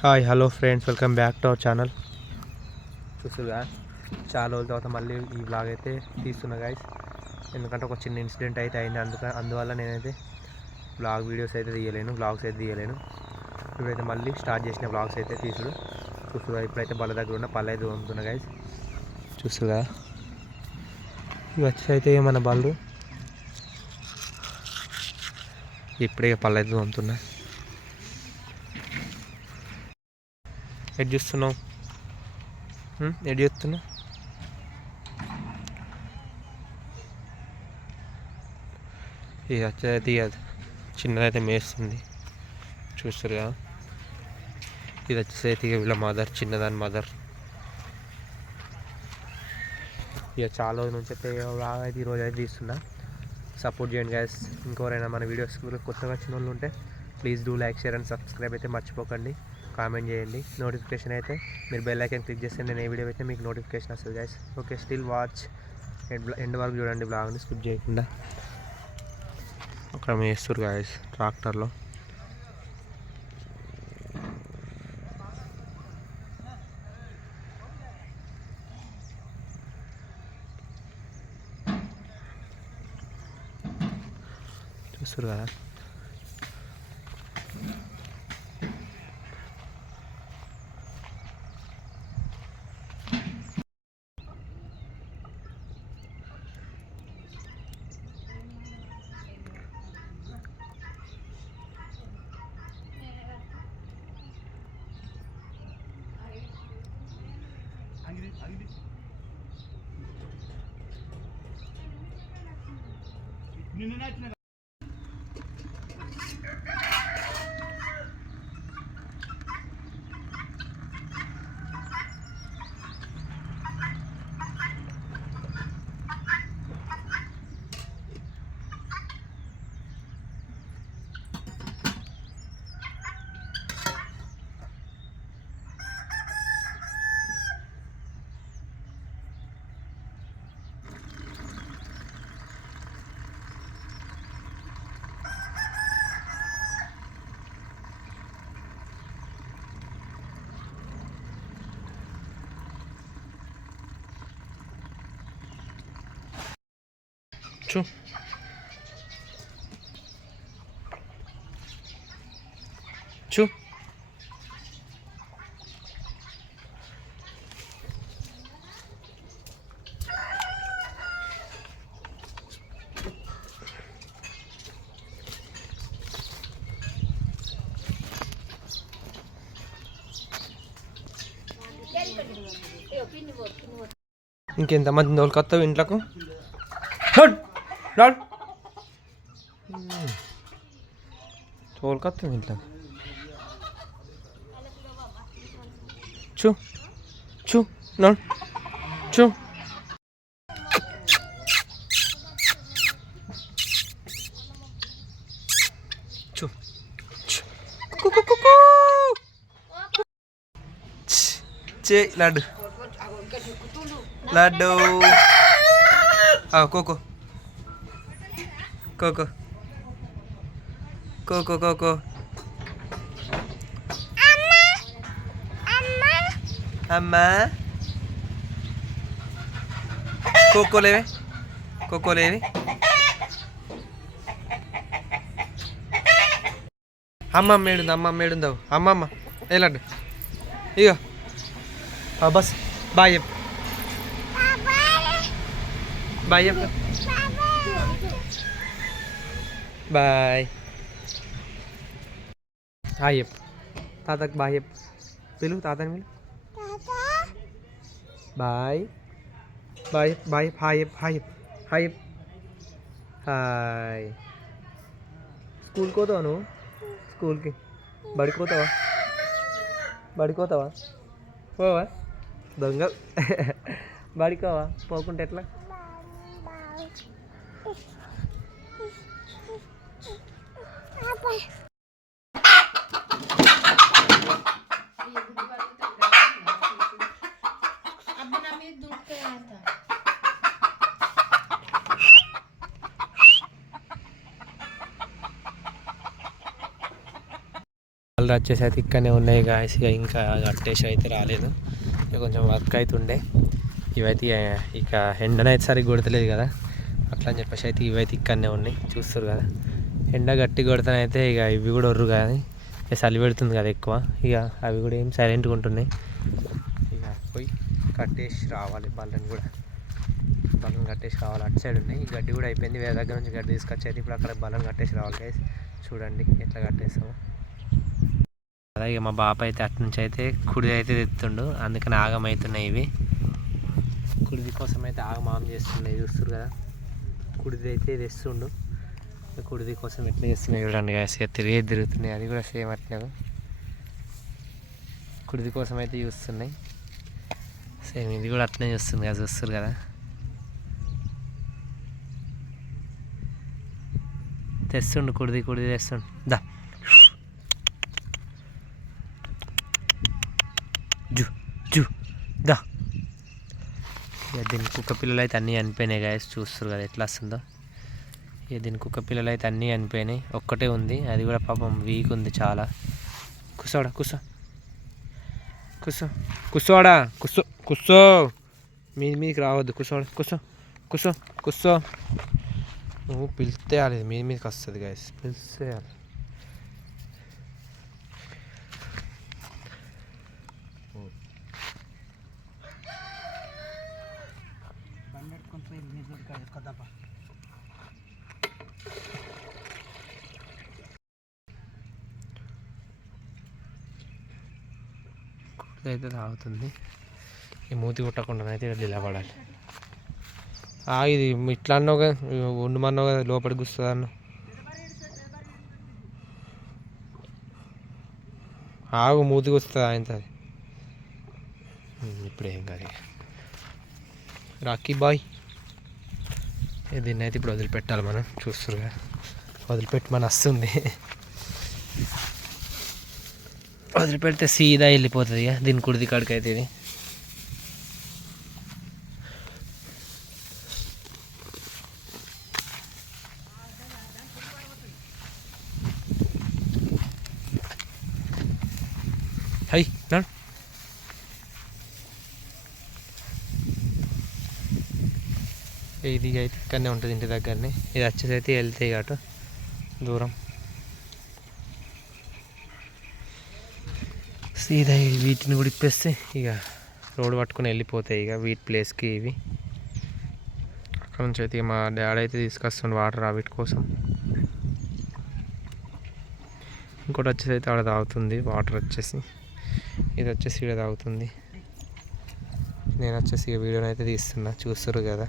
Hi hello friends, welcome back to our channel. చూస్తుగా చాలా రోజుల తర్వాత మళ్ళీ ఈ బ్లాగ్ అయితే తీస్తున్నా గైస్. ఎందుకంటే ఒక చిన్న ఇన్సిడెంట్ అయితే అయింది, అందువల్ల నేనైతే బ్లాగ్స్ అయితే తీయలేను. ఇప్పుడైతే మళ్ళీ స్టార్ట్ చేసిన బ్లాగ్స్ అయితే చూస్తుగా ఇప్పుడైతే బల్ల దగ్గర ఉన్న పళ్ళు అయితే తోముతున్నా గైస్. చూస్తుగా ఇవి వచ్చి అయితే మన బళ్ళు ఇప్పుడే పళ్ళు అయితే తోముతున్నా. ఎడ్ చూస్తున్నావు ఎడ్ చేస్తున్నావు ఇది వచ్చేది అది చిన్నదైతే మేస్తుంది చూస్తారుగా. ఇది వచ్చేసి వీళ్ళ మదర్, చిన్నదాని మదర్. ఇక చాలా రోజుల నుంచి అయితే అయితే ఈరోజు అయితే తీస్తున్నా. సపోర్ట్ చేయండి గైస్. ఇంకెవరైనా మన వీడియోస్ కొత్తగా వచ్చిన వాళ్ళు ఉంటే please do like, share and subscribe అయితే మర్చిపోకండి. కామెంట్ చేయండి. నోటిఫికేషన్ అయితే మీరు బెల్ ఐకాన్ క్లిక్ చేస్తే నేను ఏ వీడియో అయితే మీకు నోటిఫికేషన్ వస్తుంది guys. Okay, still watch end వరకు చూడండి బ్లాగ్ని స్కిప్ చేయకుండా. అక్కడ వేస్తారు గైస్ ట్రాక్టర్లో. చూస్తారు కదా. చూ చూ ఇంకెంతమంది తోలుకొస్తావు ఇంట్లోకు? తోలుకొస్తావు ఇంట్లో. చూ చూ నో చూ చూ చే లడ్డు లడ్డు కోకో కోకో కోకో కోకో అమ్మా కోకోలేవి కోకోలేవి అమ్మమ్మ ఏడుందావు అమ్మమ్మ ఏ లడ్డు ఇగో బస్ బాయ్ చెప్పు బాయ్ చెప్పు బాయ్ హాయ్ చెప్పు తాతకు బాయ్ చెప్పు పిలువు తాతని పిలువు bye bye bye hi hi hi hi. స్కూల్కి పోతావా నువ్వు? స్కూల్కి బడికి పోతావా పోవా దొంగ బడికోవా? పోకుంటే ఎట్లా? బాల్ వచ్చేసి అయితే ఇక్కడనే ఉన్నాయి గాయస్. ఇక ఇంకా కట్టేసి అయితే రాలేదు, ఇక కొంచెం వర్క్ అవుతుండే. ఇవైతే ఇక ఎండనైతే సరిగ్గా కొడతలేదు కదా, అట్లా అని చెప్పేసి అయితే ఇవైతే ఇక్కడనే ఉన్నాయి. చూస్తారు కదా ఎండ గట్టి కొడతానైతే ఇక ఇవి కూడా ఒర్రు కానీ చలి పెడుతుంది కదా ఎక్కువ, ఇక అవి కూడా ఏం సైలెంట్గా ఉంటున్నాయి. ఇక పోయి కట్టేసి రావాలి, బల్లని కూడా బలం కట్టేసి రావాలి. అటు సైడ్ ఉన్నాయి, ఈ గడ్డి కూడా అయిపోయింది. వేరే దగ్గర నుంచి గడ్డి తీసుకొచ్చి అయితే ఇప్పుడు అక్కడ బలం కట్టేసి రావాలి గైస్. చూడండి ఎట్లా కట్టేస్తాము. అలాగే మా బాప అయితే అటు నుంచి అయితే కుడి అయితే తెస్తుండు, అందుకని ఆగమవుతున్నాయి ఇవి. కుడిది కోసం అయితే ఆగమాగం చేస్తున్నాయి, చూస్తారు కదా. కుడిది అయితే తెస్తుండు, కుడిది కోసం ఎట్లా చేస్తున్నాయి చూడండి గైస్. ఇక తిరుగుతున్నాయి, అది కూడా సేమ్ అట్లా కుడిది కోసం అయితే చూస్తున్నాయి. సేమ్ ఇది కూడా అట్లనే చూస్తుంది కదా, చూస్తారు కదా. తెస్తుండు కుడిది తెస్తుండు. దా జు జు దా. ఇక దీని కుక్క పిల్లలు అయితే అన్నీ చనిపోయినాయి గాయస్, చూస్తారు కదా ఎట్లా వస్తుందో. ఇక దీని కుక్క పిల్లలు అయితే అన్నీ చనిపోయినాయి, ఒక్కటే ఉంది, అది కూడా పాపం వీక్ ఉంది చాలా. కూర్చోడా కూర్చో కూర్చో కూర్చోడా కూర్చో మీదికి రావద్దు, కూర్చోడా కూర్చో. నువ్వు పిలిస్తే అది మీదకి వస్తుంది గైస్, పిలిస్తే అయితే తాగుతుంది. ఈ మూతి కొట్టకుండానైతే ఇక్కడ నిలబడాలి. ఇది ఇట్లా అన్నావు కదా, ఉండమన్నావు కదా, లోపలికి కూర్చుంది అన్న. ఆగు, మూతికి వస్తుంది ఆయన. ఇప్పుడు ఏం కాదు. రాకీ బాయ్, దీన్ని అయితే ఇప్పుడు వదిలిపెట్టాలి మనం, చూస్తారు కదా. వదిలిపెట్టి మన వస్తుంది, వదిలిపెడితే సీదా వెళ్ళిపోతుంది ఇక దీని కుడిది కాడికి అయితే. ఇది హై నాడు. ఇది అయితే ఇక్కడనే ఉంటుంది ఇంటి దగ్గరనే. ఇది వచ్చేసి అయితే వెళ్తాయి అటు దూరం. సీదా వీటిని కూడా ఇప్పేస్తే ఇక రోడ్డు పట్టుకుని వెళ్ళిపోతాయి ఇక వీటి ప్లేస్కి ఇవి. అక్కడ నుంచి అయితే మా డాడీ అయితే తీసుకొస్తుండే వాటర్ వీటి కోసం. ఇంకోటి వచ్చేసి అయితే ఆడ తాగుతుంది వాటర్ వచ్చేసి, ఇది వచ్చేసి ఇక్కడ తాగుతుంది. నేను వచ్చేసి ఇక వీడియోని అయితే తీస్తున్నా, చూస్తారు కదా.